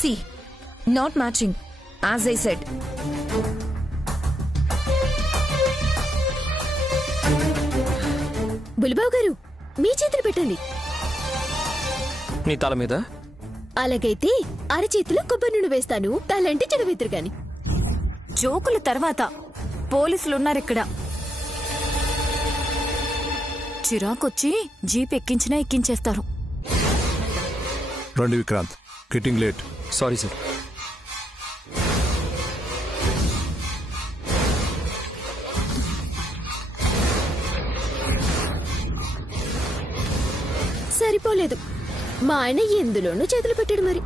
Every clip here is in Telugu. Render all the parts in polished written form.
See, not matching, as I said. Bulibabu గారు, మీ చేతులు పెట్టండి. నీ తల మీద? అలాగైతే అరచేతిలో కొబ్బరి నూనె వేస్తాను, తలంటే చెడవేతురు గాని. జోకుల తర్వాత పోలీసులున్నారిక్కడ. చిరాకొచ్చి జీప్ ఎక్కించినా ఎక్కించేస్తారు. రండి Vikrant, getting late. Sorry sir. సరిపోలేదు, మా ఆయన ఎందులోనూ చేతులు పెట్టాడు మరి.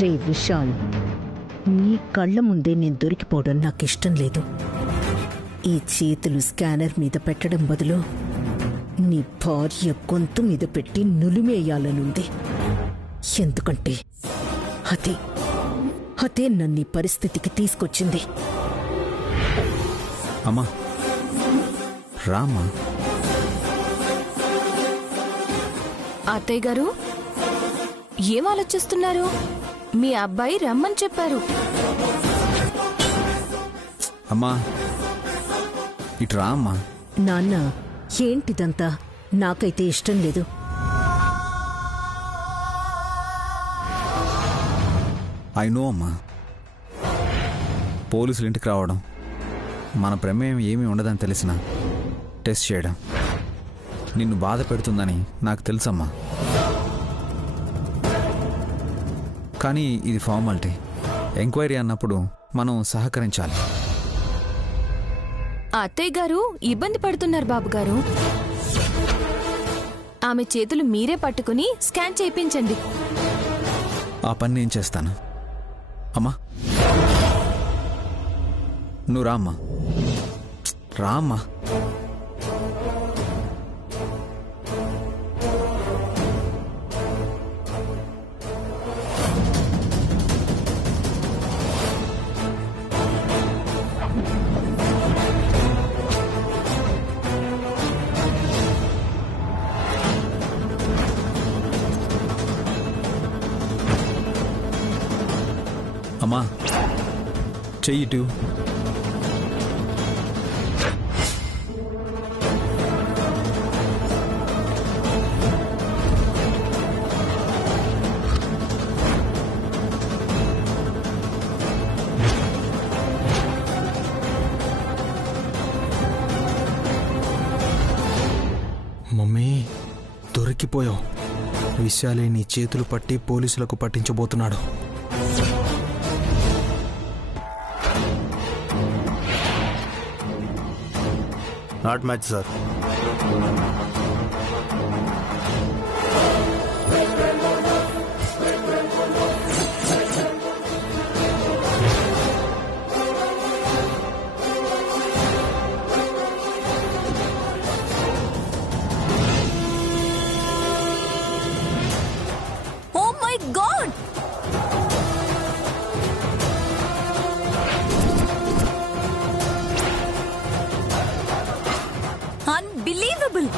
రే విశాల్, నీ కళ్ళ ముందే నేను దొరికిపోవడం నాకు ఇష్టం లేదు. ఈ చేతులు స్కానర్ మీద పెట్టడం బదులు నీ భార్య గొంతు మీద పెట్టి నులిమేయాలనుంది. ఎందుకంటే అదే నన్ను ఈ పరిస్థితికి తీసుకొచ్చింది. అమ్మా రామ్మా. అత్తయ్య గారు, ఏం ఆలోచిస్తున్నారు? మీ అబ్బాయి రమ్మని చెప్పారు. అమ్మా ఇటు రా అమ్మా. నాన్న, ఏంటిదంతా? నాకైతే ఇష్టం లేదు. ఐ నో అమ్మా. పోలీసులు ఇంటికి రావడం, మన ప్రమేయం ఏమీ ఉండదని తెలిసిన టెస్ట్ చేయడం నిన్ను బాధ పెడుతుందని నాకు తెలుసమ్మా. కానీ ఇది ఫార్మాలిటీ. ఎంక్వైరీ అన్నప్పుడు మనం సహకరించాలి. అత్తయ్య గారు ఇబ్బంది పడుతున్నారు బాబు గారు. ఆమె చేతులు మీరే పట్టుకుని స్కాన్ చేయించండి. ఆ పని నేను చేస్తాను. అమ్మా నువ్వు రామ్మా, రామ్మా. అమ్మా చెయ్యిటు. మమ్మీ దొరికిపోయావు. విశాలే నీ చేతులు పట్టి పోలీసులకు పట్టించబోతున్నాడు. Not match sir. Oh my god! Unbelievable!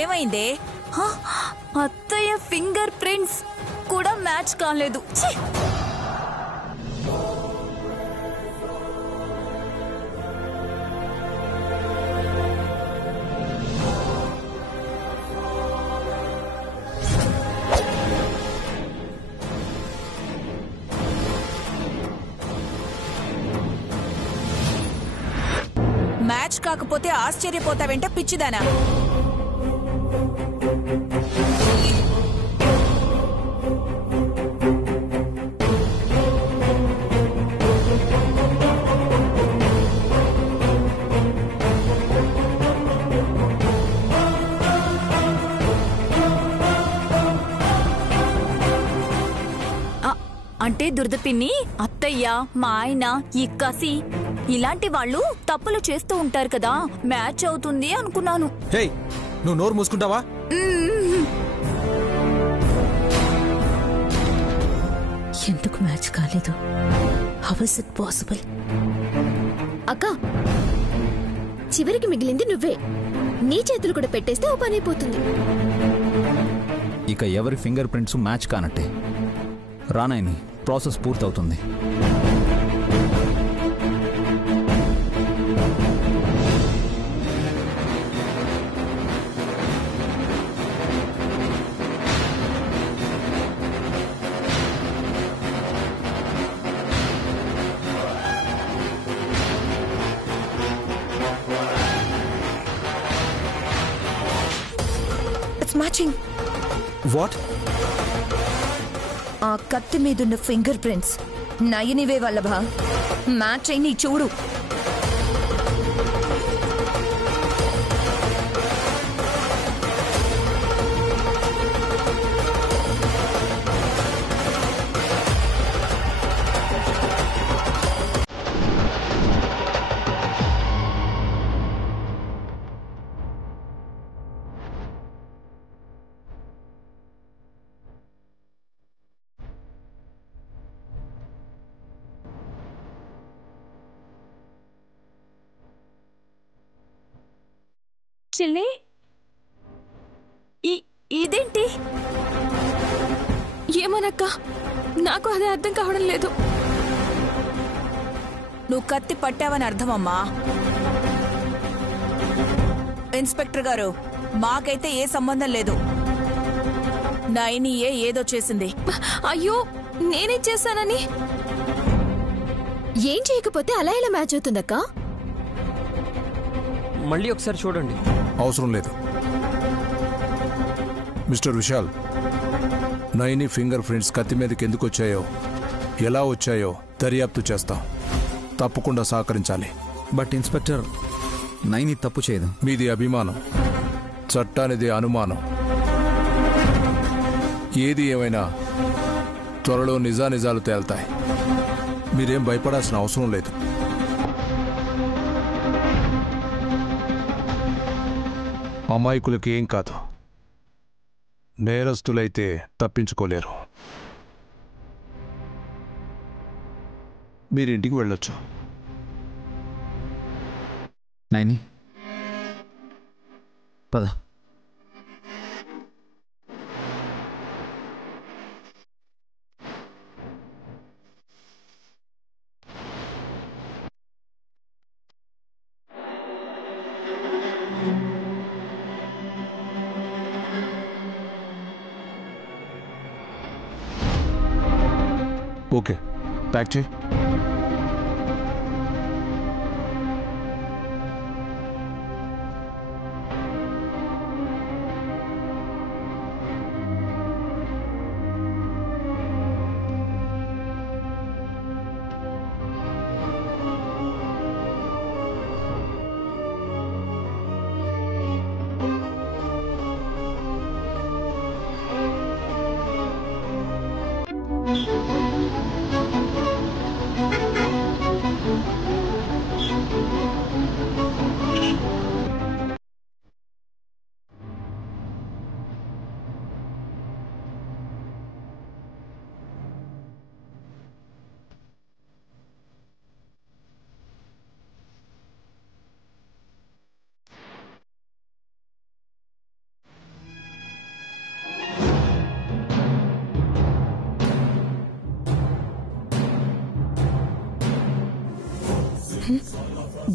ఏమైందే? అత్తయ్య ఫింగర్ ప్రింట్స్ కూడా మ్యాచ్ కాలేదు. మ్యాచ్ కాకపోతే ఆశ్చర్యపోతావేంట పిచ్చిదానా? అంటే దుర్దపిన్ని, అత్తయ్య, మా ఆయన, ఈ కసి ఇలాంటి వాళ్ళు తప్పులు చేస్తూ ఉంటారు కదా. మ్యాచ్ అవుతుంది అనుకున్నాను. హే, నువ్వు నోరు మూసుకుంటావా? ఎందుకు మ్యాచ్ కాలేదు? How is it possible? అక్క, చివరికి మిగిలింది నువ్వే. నీ చేతులు కూడా పెట్టేస్తే ఓ పని అయిపోతుంది. ఇక ఎవరి ఫింగర్ ప్రింట్స్ మ్యాచ్ కానట్టే. రానాయని ప్రాసెస్ పూర్తవుతుంది. It's matching. వాట్? ఆ కత్తి మీదున్న ఫింగర్ ప్రింట్స్ నయనివే వల్లభ. మ్యాచ్ అయింది చూడు. చెల్లి, ఇదేంటి? ఏమోనక్క, నాకు అదే అర్థం కావడం లేదు. నువ్వు కత్తి పట్టావని అర్థమమ్మా. ఇన్స్పెక్టర్ గారు, మాకైతే ఏ సంబంధం లేదు. నయనియే ఏదో చేసింది. అయ్యో, నేనే చేశానని. ఏం చేయకపోతే అలా ఎలా మ్యాచ్ అవుతుందక్క? మళ్ళీ ఒకసారి చూడండి. అవసరం లేదు. Mister Vishal, Nayani finger prints కత్తి మీదకి ఎందుకు వచ్చాయో, ఎలా వచ్చాయో దర్యాప్తు చేస్తాం. తప్పకుండా సహకరించాలి. బట్ ఇన్స్పెక్టర్, నైని తప్పు చేయదు. మీది అభిమానం, చట్టానిది అనుమానం. ఏది ఏమైనా త్వరలో నిజానిజాలు తేల్తాయి. మీరేం భయపడాల్సిన అవసరం లేదు. అమాయకులకి ఏం కాదు, నేరస్తులైతే తప్పించుకోలేరు. మీరింటికి వెళ్ళొచ్చు. నైని, పద. ఓకే, ప్యాక్ చేయి.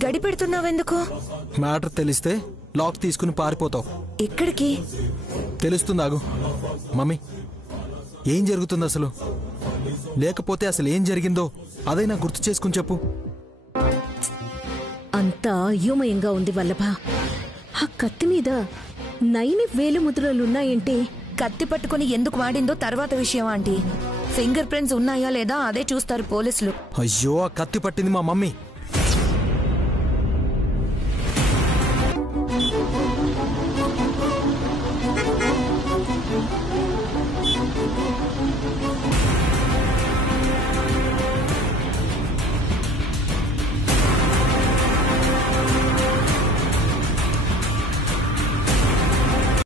గడి పెడుతున్నావెందుకు? మ్యాటర్ తెలిస్తే లాక్ తీసుకుని పారిపోతావు. ఎక్కడికి? తెలుస్తుందాగు. మమ్మీ, ఏం జరుగుతుంది అసలు? లేకపోతే అసలు ఏం జరిగిందో అదైనా గుర్తు చేసుకుని చెప్పు. అంతా అయోమయంగా ఉంది వల్లభ. ఆ కత్తి మీద నైని వేలు ముద్రలున్నాయంటే కత్తి పట్టుకుని ఎందుకు వాడిందో తర్వాత విషయం ఆంటీ. ఫింగర్ ప్రింట్స్ ఉన్నాయా లేదా అదే చూస్తారు పోలీసులు. అయ్యో ఆ కత్తి పట్టింది మా మమ్మీ.